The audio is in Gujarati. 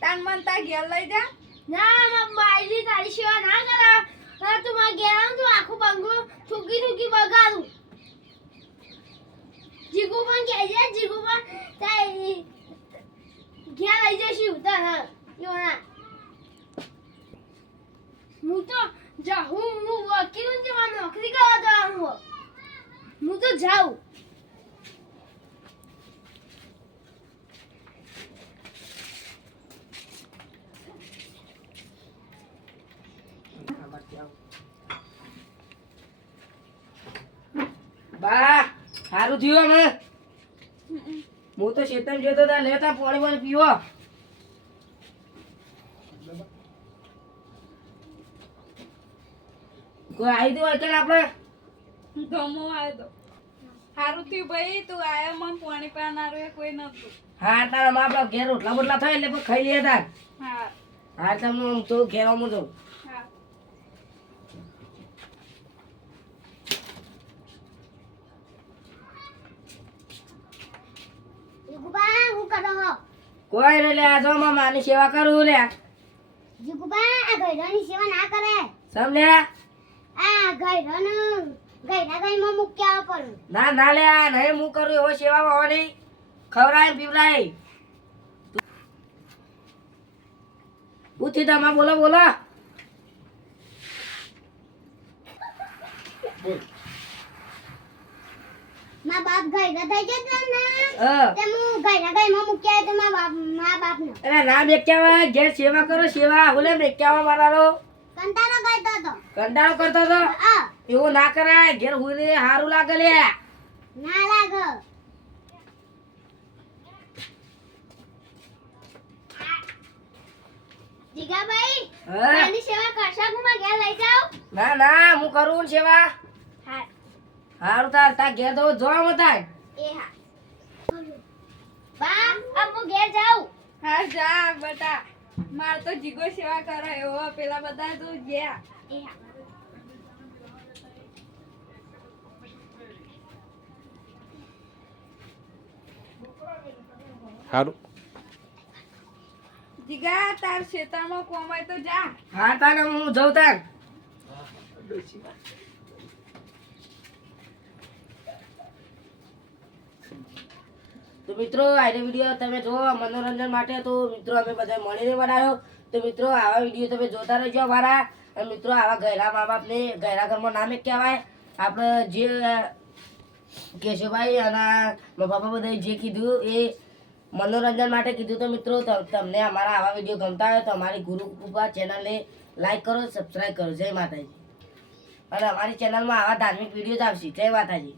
તાન મન તા ઘેર લઈ જા. ના માં બાઈલી તારી સેવા ના કરા. હા તું માં ઘેર આવ તો આખું બંગલો થૂકી થૂકી બગાડું. જીગુ પણ કહેજે જીગુ પણ તાઈ ઘેર લઈ જઈશું તને યોના. હું તો જાઉં હું વકીલ છે મને નોકરી કરવા જવાનું હું તો જાઉં. બા સારું થયું અમે હું તો શેતમ જતો તા લેતા પાણી પાણી પીવો. કોઈ આવી દો અત્યારે આપણે ધમો આવ્યો તો સારું થયું ભાઈ તું આયો મને પાણી પાનારું એ કોઈ નતું. હા તારા મા બાપ ઘેર રોટલા બોટલા થાય એટલે પછી ખાઈ લે તાર. હા હા તમે તો ઘેર આવું તો હા જીગુબા હું કરો હો? કોઈ રે લે આ જો માની સેવા કરું લે. જીગુબા આ ગઈડાની સેવા ના કરે. સમ લે આ ગઈડાનું ગઈડા ગઈમાં મૂક્યા પર. ના ના લે આ નહીં હું કરું એવો સેવા હોવા નહીં ખવરાય પીવરાય. ઉઠી તમા બોલો બોલો. મા બાપ ગઈડા થઈ જતા ના હા તે હું ગઈડા ગઈમાં મૂક્યા તો મા બાપ ને અરે ના બેક્યાવા ઘેર સેવા કરો સેવા ઓલે બેક્યાવા મારારો કંટાળો કરતો હતો. કંટાળો કરતો તો આ એવું ના કરાય ઘેર હુઈ હારું લાગે લે. ના લાગે. જીગાભાઈ હા એની સેવા કરશો હું માં ઘેર લઈ જાઉં. ના ના હું કરું ને સેવા. હા હારું તાર તાર ઘેર તો જોવા મતાય. એ હા બા अब હું ઘેર જાઉં. હા જા બેટા માર તો જીગો સેવા કરે એવો પેલા બધા તું ગયા. એ હા સારું જીગા તાર ખેતરમાં કોમાય તો જા. હા તાને હું જઉં તાર. તો મિત્રો આજનો વિડીયો તમે જો મનોરંજન માટે તો મિત્રો અમે બધા મળીને બનાવ્યો. તો મિત્રો આવા વિડીયો તમે જોતા રહેજો અમારા. અને મિત્રો આવા ગયરા મા બાપને ગયરા ઘરમાં નામ એક કહેવાય. આપણે જે કેશુભાઈ અને મારા બાપા બધાએ જે કીધું એ મનોરંજન માટે કીધું. તો મિત્રો તમને અમારા આવા વિડીયો ગમતા હોય તો અમારી ગુરુ કૃપા ચેનલને લાઈક કરો સબસ્ક્રાઈબ કરો. જય માતાજી. અને અમારી ચેનલમાં આવા ધાર્મિક વિડીયો જ આવશે. જય માતાજી.